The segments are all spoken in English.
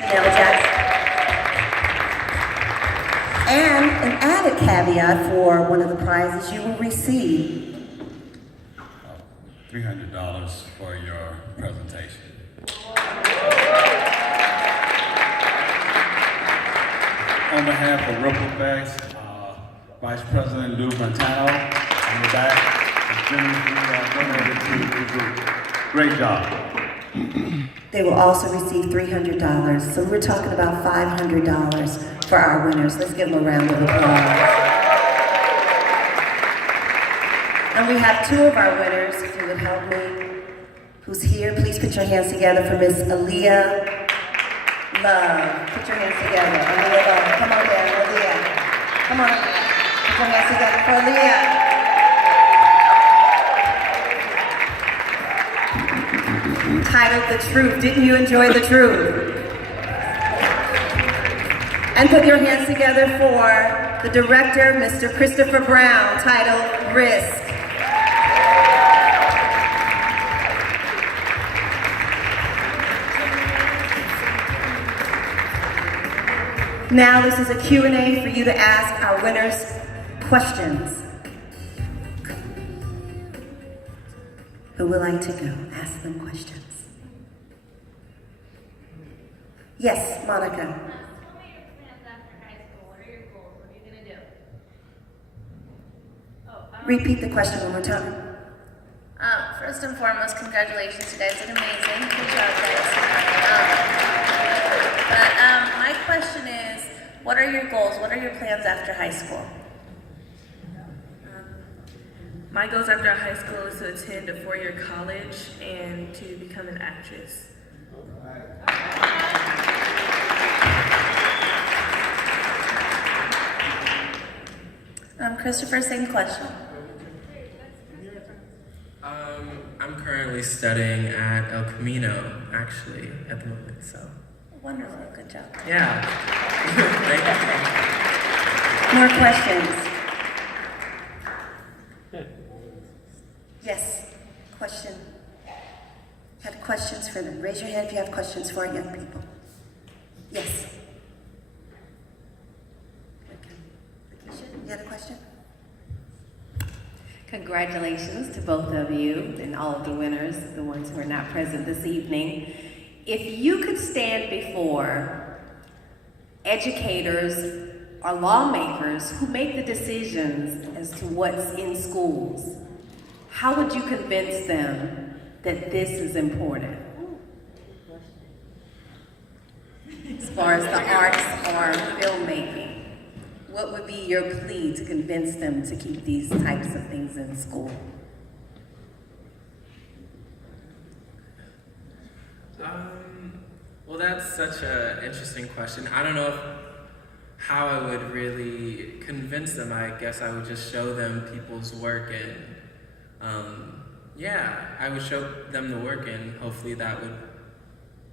Janelle Jackson. And an added caveat for one of the prizes you will receive. $300 for your presentation. On behalf of Ripple Effects, Vice President Lou Montano, in the back, is generously donated to the group. Great job. They will also receive $300. So we're talking about $500 for our winners. Let's give them a round of applause. And we have two of our winners, if you would help me, who's here. Please put your hands together for Miss Aaliyah Love. Put your hands together. Aaliyah Love. Come on down, Aaliyah. Come on. Put your hands together for Aaliyah. Titled The Truth. Didn't you enjoy The Truth? And put your hands together for the director, Mr. Christopher Brown, titled Risk. Now this is a Q&A for you to ask our winners questions. Who would like to go? Ask them questions. Yes, Monica. Tell me your plans after high school. What are your goals? What are you going to do? Repeat the question one more time. First and foremost, congratulations. You guys did amazing. Good job, guys. My question is, what are your goals? What are your plans after high school? My goals after high school is to attend a four-year college and to become an actress. Christopher, same question. I'm currently studying at El Camino, actually, at the moment, so. Wonderful, good job. Yeah. Thank you. More questions? Yes, question. Have questions for them? Raise your hand if you have questions for our young people. Yes. Lakeisha, you had a question? Congratulations to both of you and all of the winners, the ones who are not present this evening. If you could stand before educators or lawmakers who make the decisions as to what's in schools, how would you convince them that this is important? As far as the arts or filmmaking, what would be your plea to convince them to keep these types of things in school? Well, that's such an interesting question. I don't know how I would really convince them. I guess I would just show them people's work and, yeah, I would show them the work and hopefully that would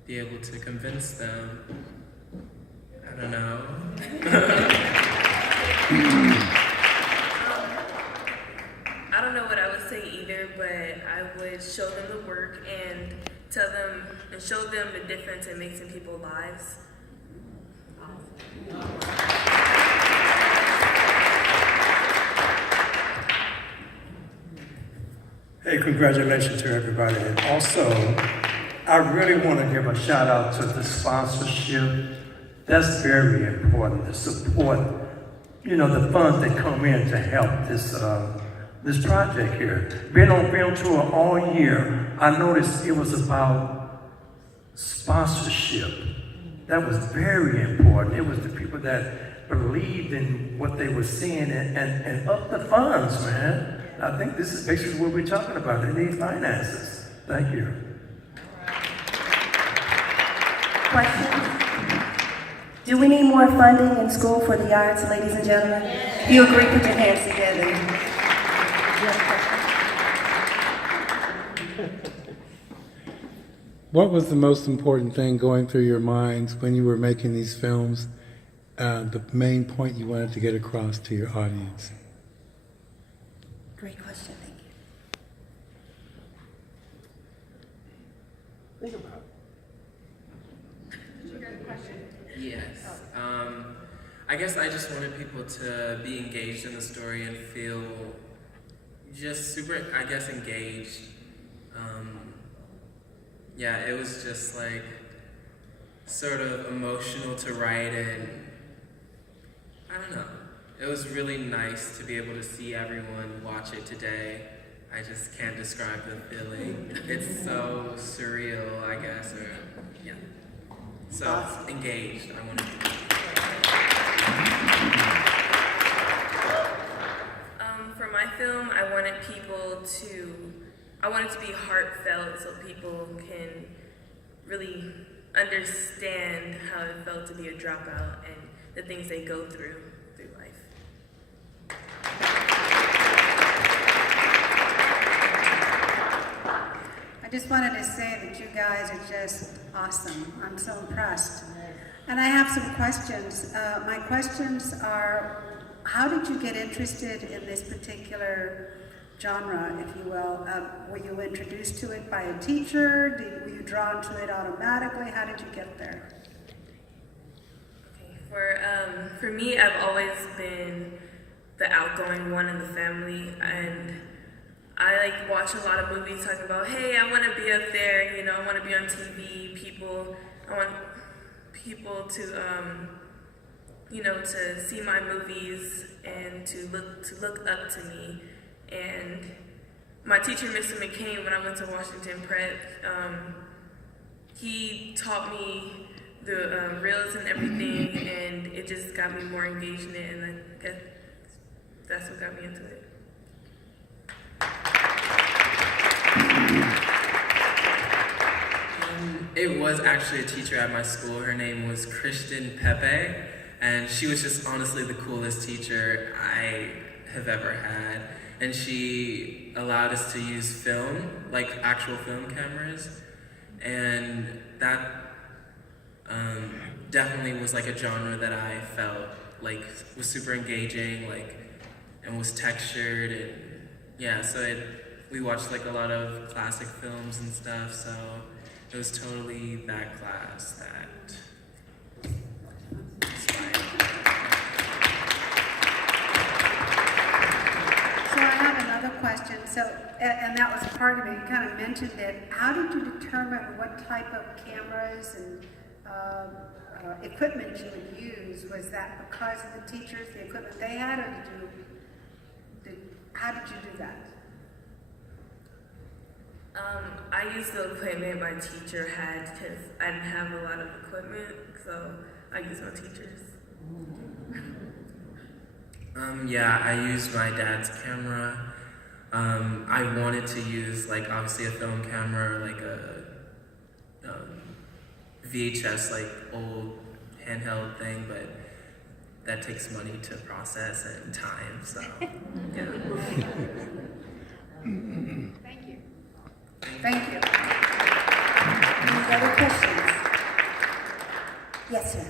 be able to convince them. I don't know. I don't know what I would say either, but I would show them the work and tell them and show them the difference it makes in people's lives. Hey, congratulations to everybody. And also, I really want to give a shout out to the sponsorship. That's very important, the support, the funds that come in to help this project here. Been on film tour all year, I noticed it was about sponsorship. That was very important. It was the people that believed in what they were seeing and up the funds, man. I think this is basically what we're talking about. They need finances. Thank you. Questions? Do we need more funding in school for the arts, ladies and gentlemen? If you agree, put your hands together. What was the most important thing going through your minds when you were making these films? The main point you wanted to get across to your audience? Great question, thank you. Think about it. Yes. I guess I just wanted people to be engaged in the story and feel just super, I guess, engaged. Yeah, it was just like sort of emotional to write, and I don't know. It was really nice to be able to see everyone watch it today. I just can't describe the feeling. It's so surreal, I guess, or yeah. So engaged, I wanted to be. For my film, I wanted it to be heartfelt so people can really understand how it felt to be a dropout and the things they go through life. I just wanted to say that you guys are just awesome. I'm so impressed. And I have some questions. My questions are, how did you get interested in this particular genre, if you will? Were you introduced to it by a teacher? Were you drawn to it automatically? How did you get there? For me, I've always been the outgoing one in the family, and I watch a lot of movies talking about, hey, I want to be up there, I want to be on TV. I want people to, to see my movies and to look up to me. And my teacher, Mr. McCain, when I went to Washington Prep, he taught me the reels and everything, and it just got me more engaged in it, and I guess that's what got me into it. It was actually a teacher at my school. Her name was Kristen Pepe, and she was just honestly the coolest teacher I have ever had. And she allowed us to use film, like actual film cameras, and that definitely was like a genre that I felt like was super engaging, and was textured, and yeah, so we watched like a lot of classic films and stuff, so it was totally that class that inspired me. So I have another question. So, and that was part of it. You kind of mentioned it. How did you determine what type of cameras and equipment you would use? Was that because of the teachers, the equipment they had, or how did you do that? I used the equipment my teacher had because I didn't have a lot of equipment, so I used my teacher's. Yeah, I used my dad's camera. I wanted to use obviously a film camera, like a VHS, old handheld thing, but that takes money to process and time, so yeah. Thank you. Any other questions? Yes, sir.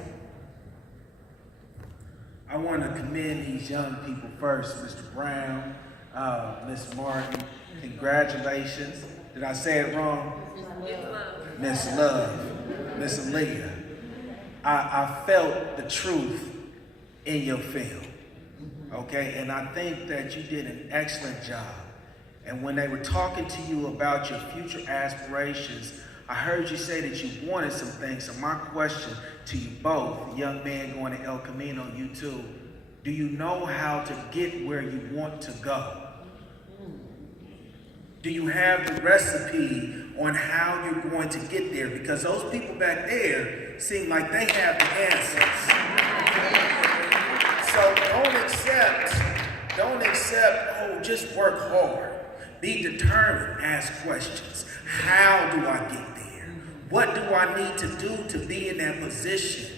I want to commend these young people first, Mr. Brown, Miss Martin. Congratulations. Did I say it wrong? Miss Love, Miss Aaliyah. I felt the truth in your film, okay? And I think that you did an excellent job. And when they were talking to you about your future aspirations, I heard you say that you wanted some things. So my question to you both, the young man going to El Camino, you too, do you know how to get where you want to go? Do you have the recipe on how you're going to get there? Because those people back there seem like they have the answers. So don't accept, oh, just work hard. Be determined, ask questions. How do I get there? What do I need to do to be in that position?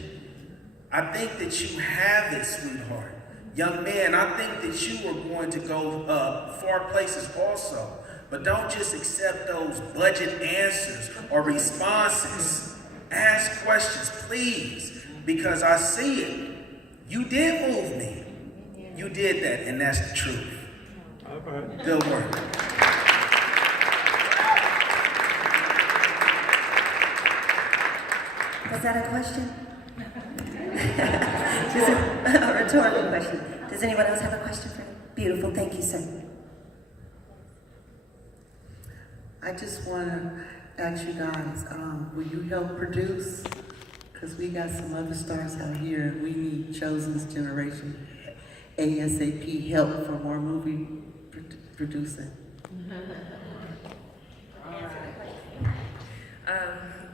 I think that you have it, sweetheart. Young man, I think that you are going to go far places also. But don't just accept those budget answers or responses. Ask questions, please, because I see it. You did move me. You did that, and that's the truth. All right. Good work. Was that a question? A rhetorical question. Does anyone else have a question for him? Beautiful, thank you, sir. I just want to ask you guys, will you help produce? Because we got some other stars out here. We need Chosen's generation ASAP help for more movie producing.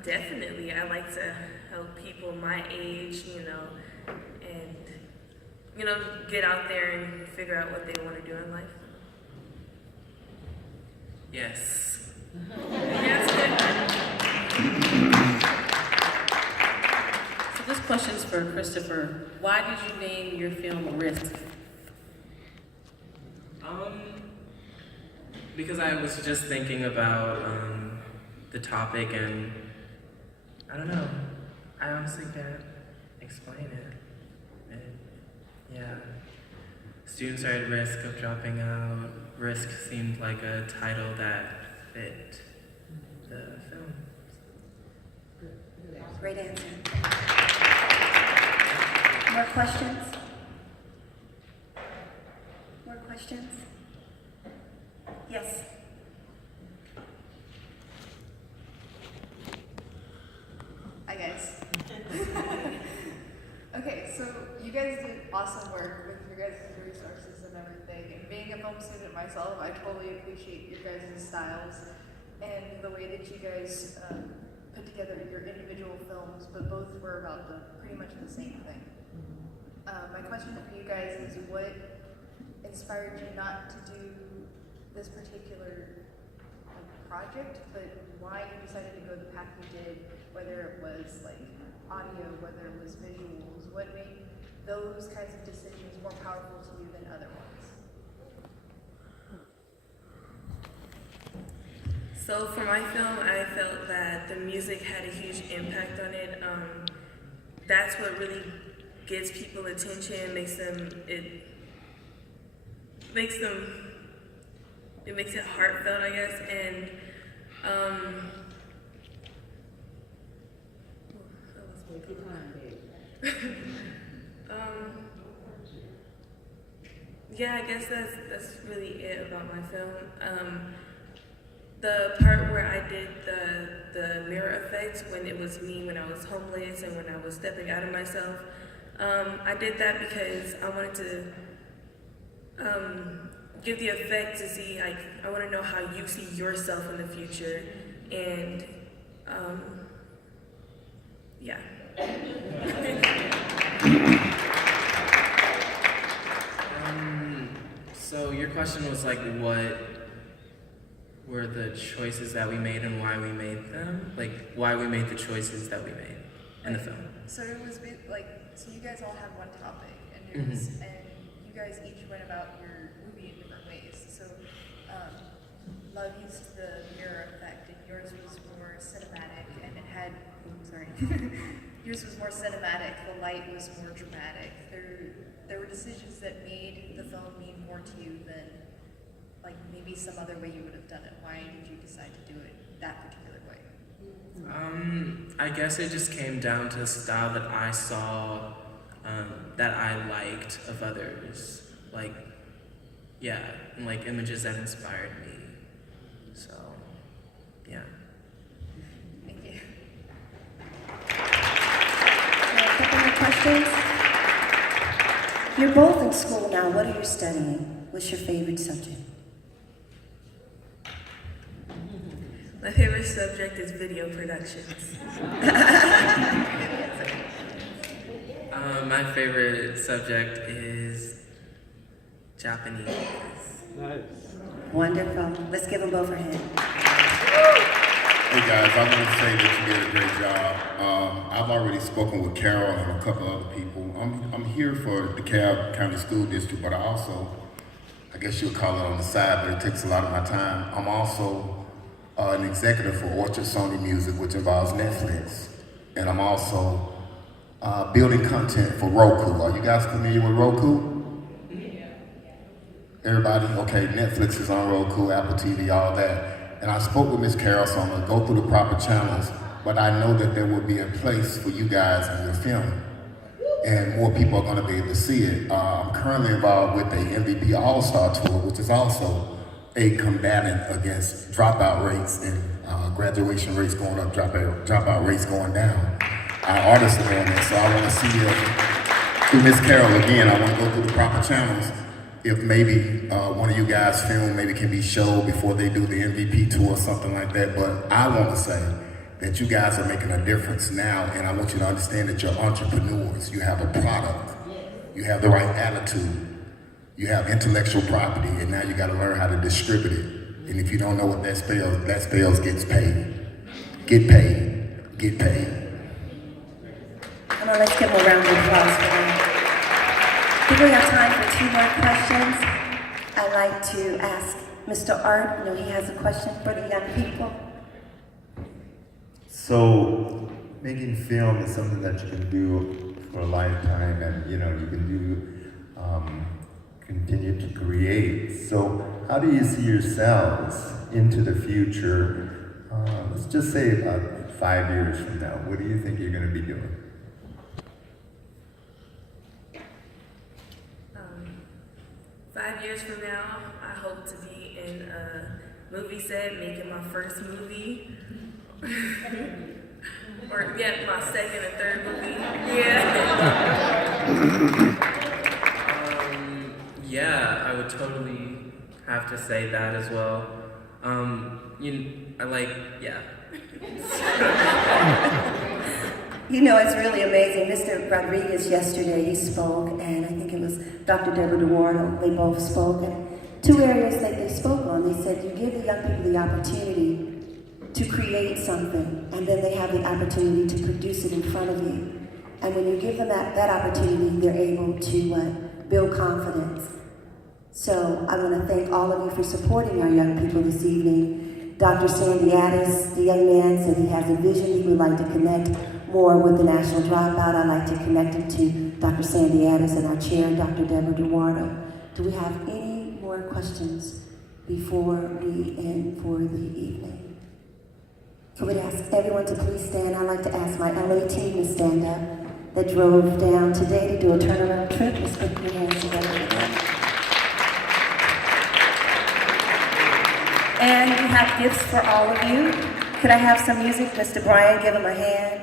Definitely. I like to help people my age, and, get out there and figure out what they want to do in life. Yes. So this question's for Christopher. Why did you name your film Risk? Because I was just thinking about the topic, and I don't know. I honestly can't explain it. Yeah. Students are at risk of dropping out. Risk seemed like a title that fit the film. Great answer. More questions? More questions? Yes. Hi guys. Okay, so you guys did awesome work with your guys' resources and everything. And being a film student myself, I totally appreciate your guys' styles and the way that you guys put together your individual films, but both were about pretty much the same thing. My question for you guys is, what inspired you not to do this particular project, but why you decided to go the path you did, whether it was like audio, whether it was visuals, what made those kinds of decisions more powerful to you than other ones? So for my film, I felt that the music had a huge impact on it. That's what really gets people attention, makes it heartfelt, I guess, and yeah, I guess that's really it about my film. The part where I did the mirror effect when it was me, when I was homeless and when I was stepping out of myself, I did that because I wanted to give the effect to see, like, I want to know how you see yourself in the future, and yeah. So your question was like, what were the choices that we made and why we made them? Like, why we made the choices that we made in the film? So it was so you guys all had one topic, and it was, and you guys each went about your movie in different ways. So Love used the mirror effect, and yours was more cinematic, and it had, yours was more cinematic, the light was more dramatic. There were decisions that made the film mean more to you than like maybe some other way you would have done it. Why did you decide to do it that particular way? I guess it just came down to the style that I saw, that I liked of others. Like, yeah, and like images that inspired me. So, yeah. Thank you. A couple more questions? You're both in school now. What are you studying? What's your favorite subject? My favorite subject is video productions. My favorite subject is Japanese. Nice. Wonderful. Let's give them both a hand. Hey guys, I want to say that you did a great job. I've already spoken with Carol and a couple other people. I'm here for the DeKalb County School District, but I guess you'll call it on the side, but it takes a lot of my time. I'm also an executive for Orchard Sony Music, which involves Netflix. And I'm also building content for Roku. Are you guys familiar with Roku? Everybody? Okay, Netflix is on Roku, Apple TV, all that. And I spoke with Ms. Carol, so I'm gonna go through the proper channels, but I know that there will be a place for you guys in your film. and more people are going to be able to see it. I'm currently involved with the MVP All-Star Tour, which is also a combatant against dropout rates and graduation rates going up, dropout rates going down. Our artists are doing this, so I want to see if, through Miss Carol again, I want to go through the proper channels. If maybe one of you guys film, maybe can be showed before they do the MVP tour or something like that. But I want to say that you guys are making a difference now, and I want you to understand that you're entrepreneurs. You have a product, you have the right attitude, you have intellectual property, and now you got to learn how to distribute it. And if you don't know what that spells gets paid. Get paid. Get paid. Come on, let's give them a round of applause for them. I think we have time for 2 more questions. I'd like to ask Mr. Art, I know he has a question for the young people. So, making film is something that you can do for a lifetime, and you can do, continue to create. So, how do you see yourselves into the future? Let's just say about 5 years from now. What do you think you're going to be doing? 5 years from now, I hope to be in a movie set, making my first movie. Or my second and third movie. Yeah, I would totally have to say that as well. You know, it's really amazing. Mr. Rodriguez yesterday, he spoke, and I think it was Dr. Deborah Duardo, they both spoke. And 2 areas that they spoke on, they said you give the young people the opportunity to create something, and then they have the opportunity to produce it in front of you. And when you give them that opportunity, they're able to build confidence. So I want to thank all of you for supporting our young people this evening. Dr. Sandy Addis, the young man, said he has a vision. He would like to connect more with the National Dropout. I'd like to connect him to Dr. Sandy Addis and our chair, Dr. Deborah Duardo. Do we have any more questions before we end for the evening? I would ask everyone to please stand. I'd like to ask my LA team to stand up that drove down today to do a turnaround trip. Let's put your hands together for them. And we have gifts for all of you. Could I have some music? Mr. Brian, give him a hand.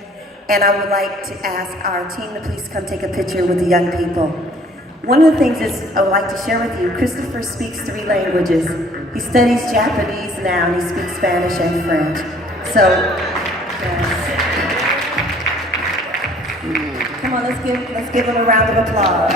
And I would like to ask our team to please come take a picture with the young people. One of the things is I would like to share with you, Christopher speaks 3 languages. He studies Japanese now, and he speaks Spanish and French. So, yes. Come on, let's give him a round of applause.